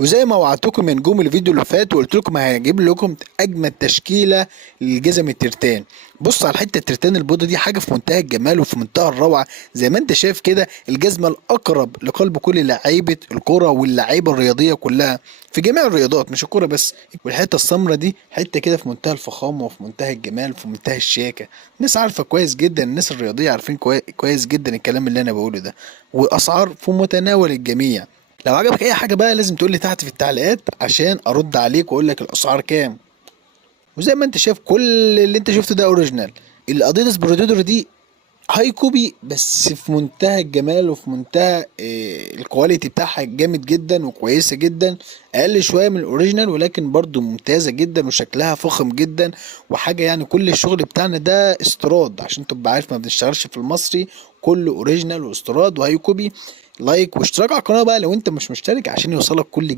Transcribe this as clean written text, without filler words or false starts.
وزي ما وعدتكم يا نجوم الفيديو اللي فات وقلت لكم هجيب لكم اجمد تشكيله للجزم الترتان. بص على حته الترتان البيضه دي، حاجه في منتهى الجمال وفي منتهى الروعه. زي ما انت شايف كده، الجزمه الاقرب لقلب كل لعيبه الكره واللعيبه الرياضيه كلها في جميع الرياضات مش الكوره بس. والحته السمراء دي حته كده في منتهى الفخامه وفي منتهى الجمال وفي منتهى الشياكه. الناس عارفه كويس جدا، الناس الرياضيه عارفين كويس جدا الكلام اللي انا بقوله ده. واسعار في متناول الجميع. لو عجبك اي حاجه بقى لازم تقول لي تحت في التعليقات عشان ارد عليك واقول لك الاسعار كام. وزي ما انت شايف كل اللي انت شفته ده اوريجينال. الاديداس بريدور دي هاي كوبي بس في منتهى الجمال وفي منتهى الكواليتي بتاعها جامد جدا وكويسه جدا. اقل شويه من الاوريجينال ولكن برضو ممتازه جدا وشكلها فخم جدا. وحاجه يعني كل الشغل بتاعنا ده استيراد عشان تبقى عارف، ما بنشتغلش في المصري، كله اوريجينال واستيراد وهاي كوبي. لايك واشتراك على القناه بقى لو انت مش مشترك عشان يوصلك كل